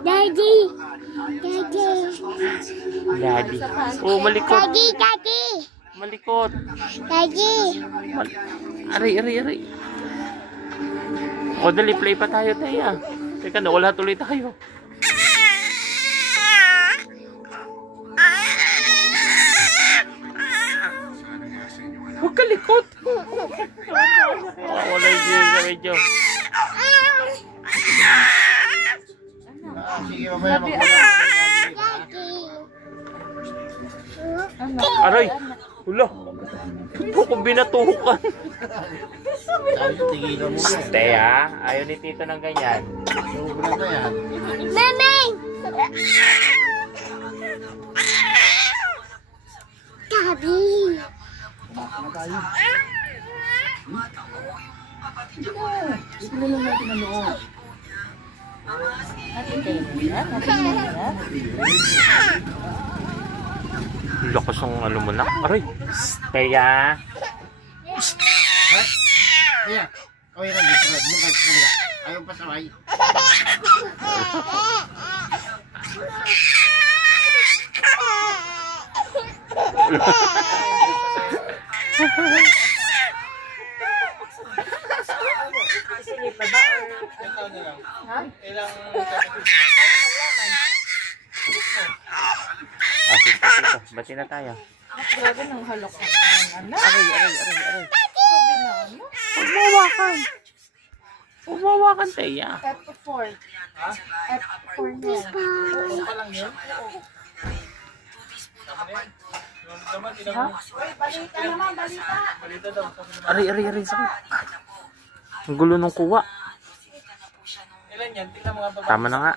Daddy. Daddy. Oh, malikot. Daddy. Malikot. Daddy. Aray. O, dali, play pa tayo, Teya. Teka, nawala tuloy tayo. Huwag ka likot. Wala yung sa medyo. Aray, hula. Ito kung binatukan. Teya, ayaw ni Tito ng ganyan. Memeng! Gabi! Lakas ang ano mo na. Aray. Teya. Teya. Kau yang lagi. Ayaw pa sabay. Bati na tayo. Grabe ng halok ng anak. Aray. Huwag mawakan, Teya. F4. F4 niya. Ha? Uy, balita naman, balita. Aray, sakit. Ang gulo nung kuwa. Tama na nga.